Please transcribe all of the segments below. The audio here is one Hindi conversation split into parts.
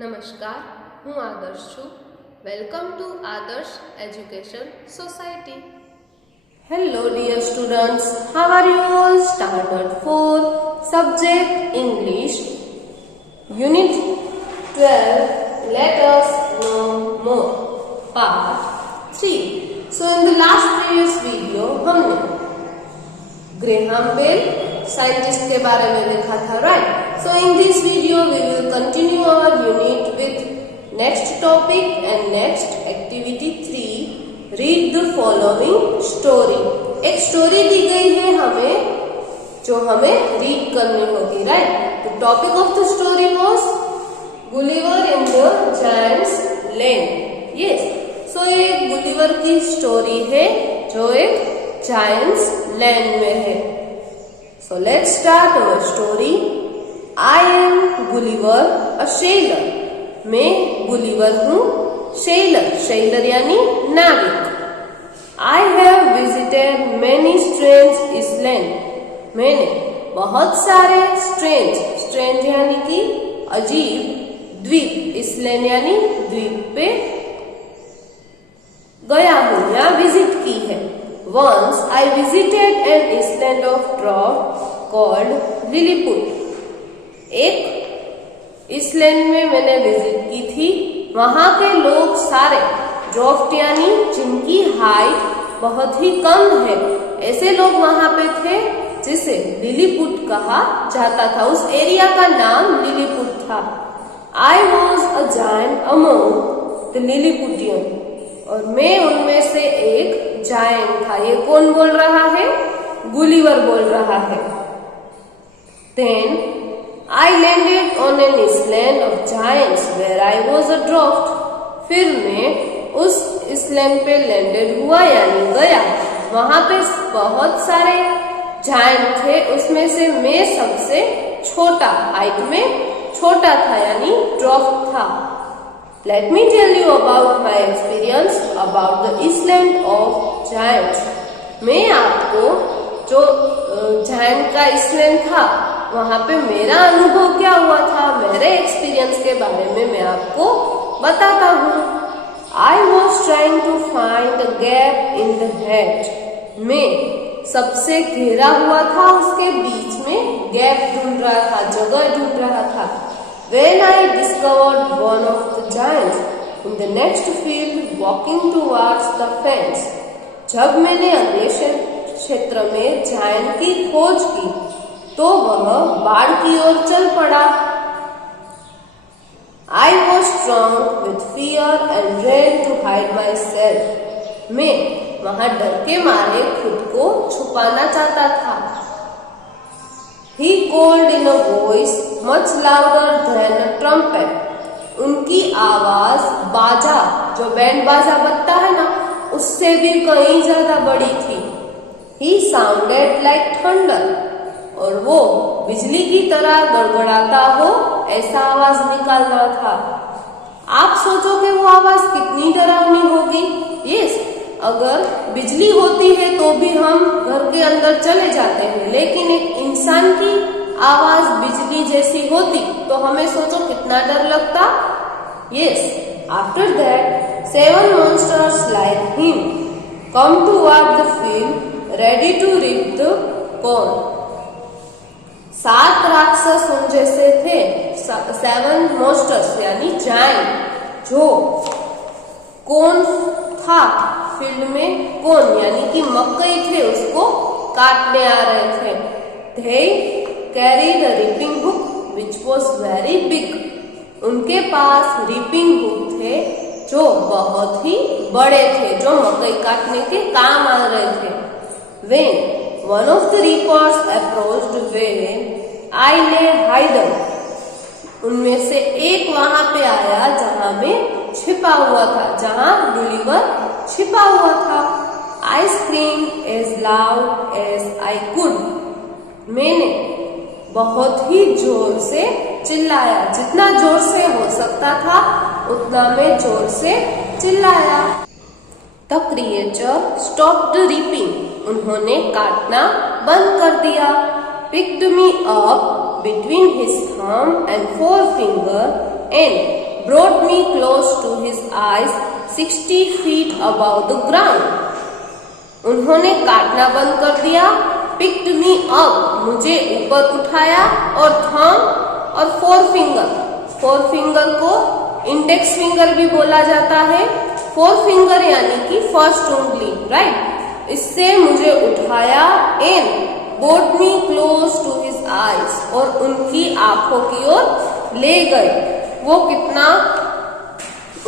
નમસ્કાર, હું આદર્શ છું. વેલકમ ટુ આદર્શ education society. Hello dear students, how are you all? Standard 4, subject English, Unit 12, let us know more, part 3. So in the last previous video, हमने ग्रेहाम बेल साइंटिस्ट के बारे में देखा था, right? So in this video we will continue our unit with next topic and next activity 3. Read the following story. एक स्टोरी दी गई है हमें जो हमें रीड करनी होगी, right? The topic of the story was Gulliver in the Giant's Land. Yes. So ये गुलिवर की स्टोरी है जो एक Giant's Land में है. So let's start our story. I am Gulliver, a sailor. मैं गुलिवर हूँ. Sailor यानी नाविक. I have visited many strange islands. मैंने बहुत सारे strange यानी कि अजीब द्वीप, island यानी द्वीप पे गया हूँ या विजिट की है. Once I visited an island of dwarf called Lilliput. एक इसलैंड में मैंने विजिट की थी. वहां के लोग सारे ड्वार्फ यानी जिनकी हाइट बहुत ही कम है, ऐसे लोग वहां पे थे जिसे लिलीपुट कहा जाता था. उस एरिया का नाम लिलीपुट था. I was a giant among the Lilliputian. और मैं उनमें से एक जायंट था. ये कौन बोल रहा है? गुलिवर बोल रहा है. Then I landed on an island of giants where I was a dwarf. फिर मैं उस island पे लैंडेड हुआ यानी गया. वहां पे बहुत सारे जायंट थे, उसमें से मैं सबसे छोटा, हाइट में छोटा था यानी ड्वार्फ था. Let me tell you about my experience about the island of giants. मैं आपको जो जायंट का island था वहां पे मेरा अनुभव क्या हुआ था, मेरे एक्सपीरियंस के बारे में मैं आपको बताता हूँ. I was trying to find a gap in the net. मैं सबसे घेरा हुआ था उसके बीच में गैप ढूंढ रहा था, जगह ढूंढ रहा था. When I discovered one of the giants in the next field walking towards the fence. जब मैंने अगले क्षेत्र में जायंट की खोज की तो वह बाड़ की ओर चल पड़ा. I was strong with fear and ran to hide myself. मैं वहां डर के मारे खुद को छुपाना चाहता था. He called in a voice much louder than a trumpet. उनकी आवाज बाजा, जो बैंड बाजा बजता है ना, उससे भी कहीं ज्यादा बड़ी थी. He sounded like thunder. और वो बिजली की तरह गड़गड़ाता हो ऐसा आवाज निकालना था. आप सोचोगे वो आवाज कितनी डरावनी होगी. यस, अगर बिजली होती है तो भी हम घर के अंदर चले जाते हैं, लेकिन एक इंसान की आवाज बिजली जैसी होती तो हमें सोचो कितना डर लगता. Yes, after that 7 monsters like him come toward the field ready to reap the corn. 7 राक्षस उन जैसे थे, 7 monsters यानी जायंट, जो कौन था फील्ड में, कौन यानी कि मकई थे, उसको काटने आ रहे थे. They carried a reaping hook which was very big. उनके पास रीपिंग हुक थे जो बहुत ही बड़े थे, जो मकई काटने के काम आ रहे थे. When one of the reapers approached where I lay hidden. उनमें से एक वहां पे आया जहां में छिपा हुआ था, जहां गुलिवर छिपा हुआ था. I screamed as loud as I could. मैंने बहुत ही जोर से चिल्लाया, जितना जोर से हो सकता था उतना मैं जोर से चिल्लाया. The creature stopped reaping. उन्होंने काटना बंद कर दिया. Picked me up between his thumb and forefinger and brought me close to his eyes 60 feet above the ground. उन्होंने काटना बंद कर दिया, picked me up, मुझे ऊपर उठाया, और thumb और फोर फिंगर को इंडेक्स फिंगर भी बोला जाता है। फोर फिंगर यानी कि फर्स्ट उंगली, राइट। इससे मुझे उठाया, and brought me close to his eyes, और उनकी आंखों की ओर ले गए। वो कितना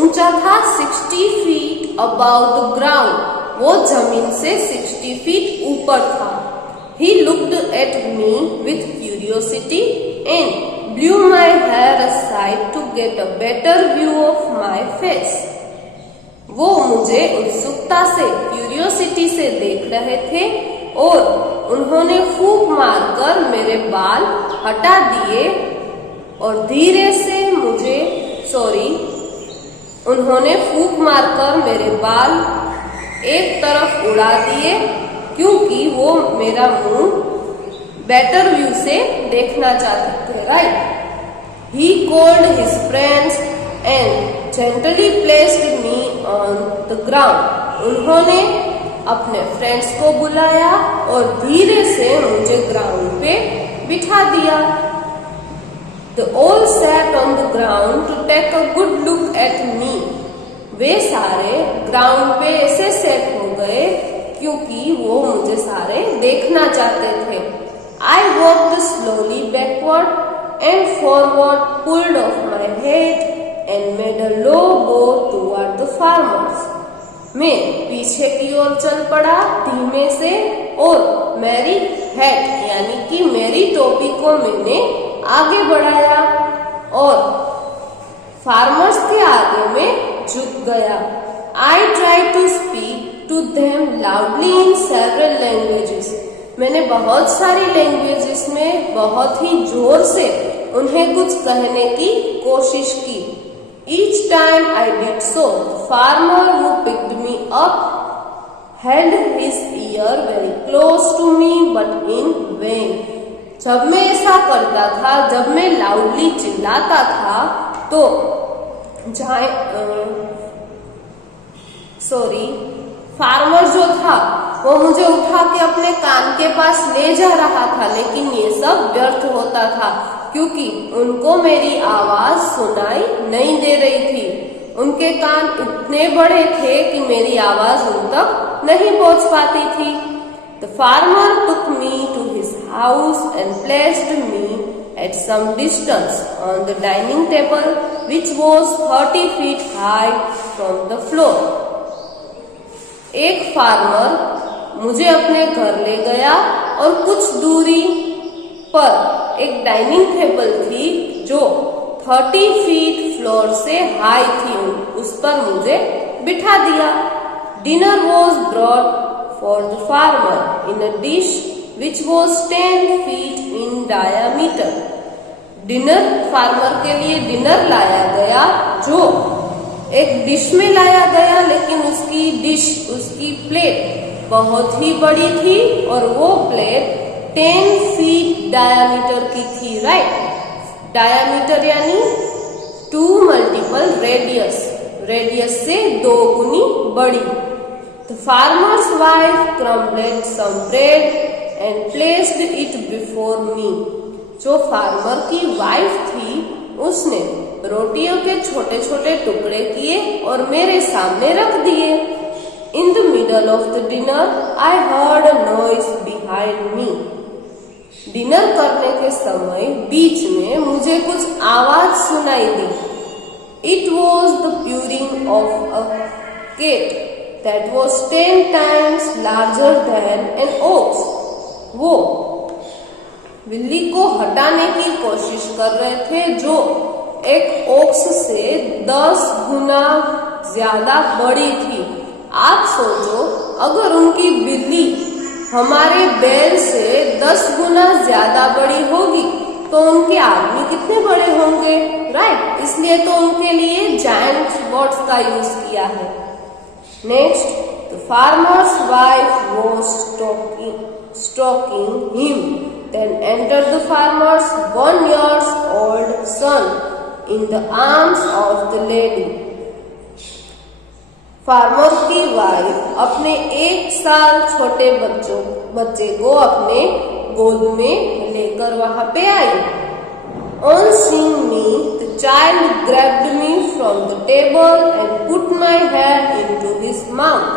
ऊंचा था? 60 फीट अबाउ द ग्राउंड, वो जमीन से 60 फीट ऊपर था। He looked at me with curiosity and blew my hair aside to get a better view of my face. वो मुझे उत्सुकता से, क्यूरियोसिटी से देख रहे थे और उन्होंने फूंक मारकर मेरे बाल हटा दिए और धीरे से उन्होंने फूंक मारकर मेरे बाल एक तरफ उड़ा दिए, क्योंकि वो मेरा मुंह बेटर व्यू से देखना चाहते थे, right. He called his friends and gently placed me on the ground. उन्होंने अपने फ्रेंड्स को बुलाया और धीरे से मुझे ग्राउंड पे बिठा दिया। They all sat on the ground to take a good look at me. वे सारे ग्राउंड पे ऐसे सेट हो गए क्योंकि वो मुझे सारे देखना चाहते थे। I walked slowly backward and forward, pulled off my hat and made a low bow toward the farmers. मैं पीछे की ओर चल पड़ा धीमे से और मेरी हैट यानी कि मेरी टोपी को मैंने आगे बढ़ाया और फार्मर्स के आगे में झुक गया। I tried to speak to them loudly in several languages. मैंने बहुत सारी लैंग्वेजेस में बहुत ही जोर से उन्हें कुछ कहने की कोशिश की। Each time I did so, the farmer who picked me up held his ear very close to me, but in vain. जब मैं ऐसा करता था, जब मैं लाउडली चिल्लाता था, तो फार्मर जो था वो मुझे उठा के अपने कान के पास ले जा रहा था, लेकिन ये सब व्यर्थ होता था क्योंकि उनको मेरी आवाज सुनाई नहीं दे रही थी। उनके कान इतने बड़े थे कि मेरी आवाज उन तक नहीं पहुंच पाती थी। The farmer took me to his house and placed me at some distance on the dining table, which was 30 feet high from the floor. एक फार्मर मुझे अपने घर ले गया और कुछ दूरी पर एक डाइनिंग टेबल थी जो 30 फीट फ्लोर से हाई थी, उस पर मुझे बिठा दिया। Dinner was brought for the farmer in a dish which was 10 feet in diameter. Dinner farmer के लिए डिनर लाया गया जो एक डिश में लाया गया, लेकिन उसकी प्लेट बहुत ही बड़ी थी और वो प्लेट 10 फीट डायामीटर की थी, राइट। डायामीटर यानी 2 मल्टीपल रेडियस से 2 गुनी बड़ी। The farmer's wife crumbled some bread and placed it before me. जो फार्मर की वाइफ थी उसने रोटियों के छोटे छोटे टुकड़े किए और मेरे सामने रख दिए। In the middle of the dinner, I heard a noise behind me. Dinner करने के समय बीच में मुझे कुछ आवाज सुनाई दी। It was the purring of a cat that was 10 times larger than an ox. वो बिल्ली को हटाने की कोशिश कर रहे थे जो एक ओक्स से 10 गुना ज्यादा बड़ी थी। आप सोचो, अगर उनकी बिल्ली हमारे बैल से 10 गुना ज्यादा बड़ी होगी तो उनके आदमी कितने बड़े होंगे, राइट। इसलिए तो उनके लिए जायंट वर्ड्स का यूज किया है। Next, the farmer's wife was stroking him. Then entered the farmer's 1 year old son in the arms of the lady. Farmer की वाइफ अपने 1 साल छोटे बच्चे को अपने गोद में लेकर वहां पे आई. On seeing me, the child grabbed me from the table and put my hand into his mouth.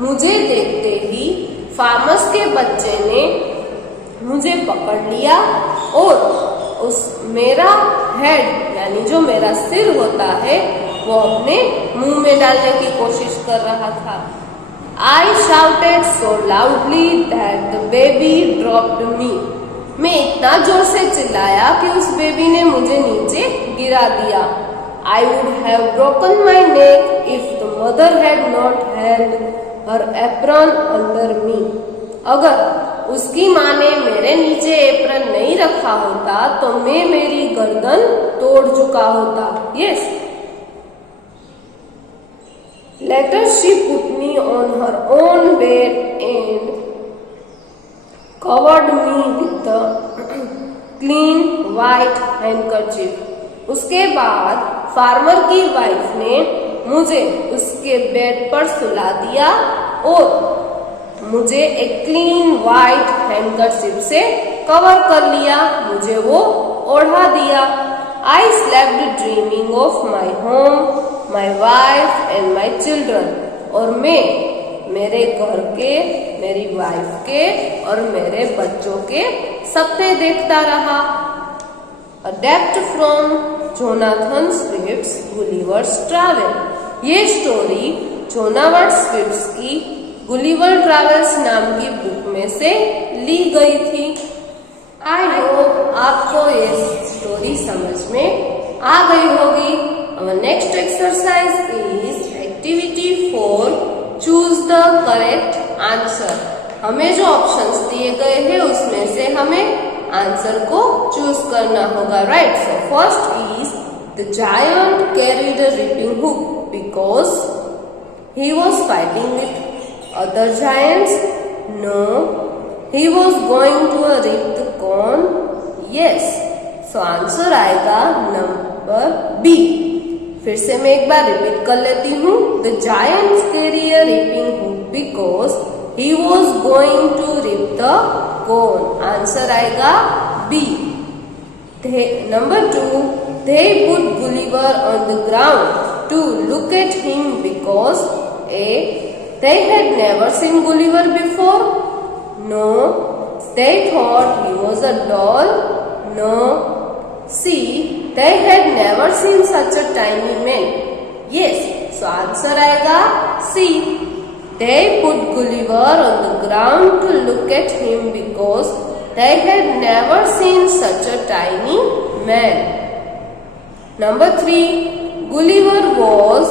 मुझे देखते ही फार्मर्स के बच्चे ने मुझे पकड़ लिया और मेरा हेड यानी जो मेरा सिर होता है वो अपने मुंह में डालने की कोशिश कर रहा था. I shouted so loudly that the baby dropped me. मैं इतना जोर से चिल्लाया कि उस बेबी ने मुझे नीचे गिरा दिया. I would have broken my neck if the mother had not held her apron under me. अगर उसकी माँ ने मेरे नीचे एप्रन नहीं रखा होता तो मैं मेरी गर्दन तोड़ चुका होता. Yes. Later she put me on her own bed and covered me with the clean white handkerchief. उसके बाद फार्मर की वाइफ ने मुझे उसके बेड पर सुला दिया और मुझे एक क्लीन व्हाइट हैंडकरचिफ से कवर कर लिया. मुझे वो ओढ़ा दिया. I slept dreaming of my home, my wife and my children. और मैं मेरे घर के, मेरी वाइफ के और मेरे बच्चों के सपने देखता रहा. Adapt from Jonathan Swift's Gulliver's travel. ये स्टोरी जोनाथन स्विफ्ट्स की गुलिवर ट्रैवल्स नाम की बुक में से ली गई थी. आई होप आपको ये स्टोरी समझ में आ गई होगी. Our next exercise is activity 4. Choose the correct answer. हमें जो ऑप्शंस दिए गए हैं उसमें से हमें आंसर को चूज करना होगा. Right. So first is the giant carried a reaping hook because he was fighting with other giants. No, he was going to reap the corn. Yes. So answer आएगा नंबर बी. फिर से मैं एक बार रिपीट कर लेती हूँ. The giants carry a reaping hook because he was going to reap the corn. Answer आएगा B. Number 2, they put Gulliver on the ground to look at him because A, they had never seen Gulliver before. No, they thought he was a doll. No. C, they had never seen such a tiny man. Yes. So answer आएगा C. They put Gulliver on the ground to look at him because they had never seen such a tiny man. Number 3, Gulliver was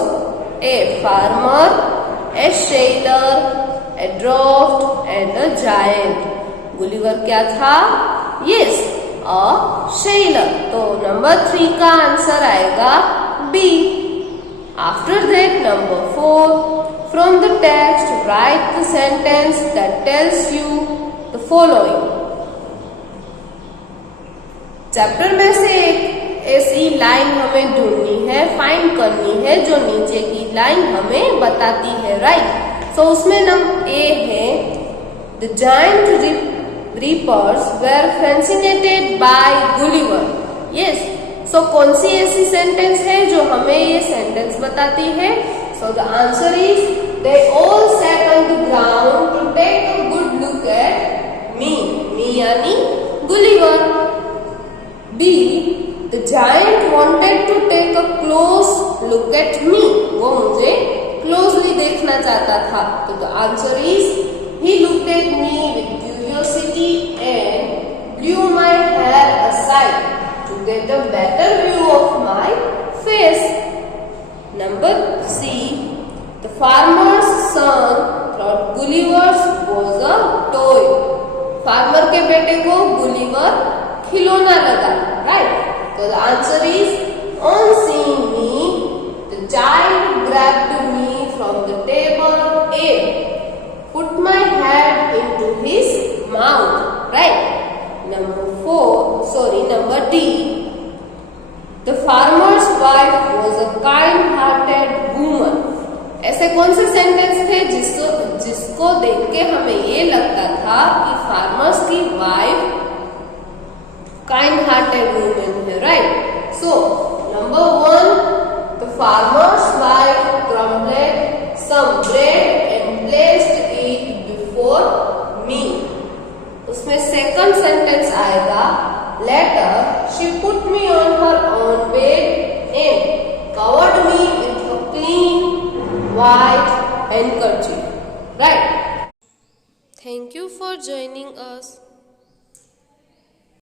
a farmer, a sailor, a dwarf and a giant. Gulliver क्या था? Yes, a sailor. तो नंबर 3 का आंसर आएगा B. After that, number 4, from the text write the sentence that tells you the following. Chapter में से एक ऐसी लाइन हमें ढूंढनी है, फाइंड करनी है जो नीचे की लाइन हमें बताती है. राइट. सो उसमें नंबर ए है the giant reapers were fascinated by Gulliver. Yes. So कौन सी ऐसी सेंटेंस है जो हमें ये सेंटेंस बताती है? So the answer is they all sat on the ground to take a good look at me. Me यानी Gulliver. B, the giant wanted to take a close look at me. वो मुझे closely देखना चाहता था. तो the answer is he looked at me with curiosity and blew my hair aside to get a better view of my face. Number C, the farmer's son thought Gulliver was a toy. Farmer के बेटे को गुलिवर खिलौना लगा. राइट. तो the answer is on seeing me, the child grabbed me from the table and put my head into his mouth. Right. Number D, the farmer's wife was a kind-hearted woman. ऐसे कौन से सेंटेंस थे जिसको देख के हमें ये लगता था कि फार्मर्स की वाइफ kind-hearted woman है, right? So number 1, the farmer's wife crumbled some bread and placed it before me. उसमें सेकंड सेंटेंस आएगा, later she put me on her own bed and covered me with a clean white handkerchief. Right? Thank you for joining us.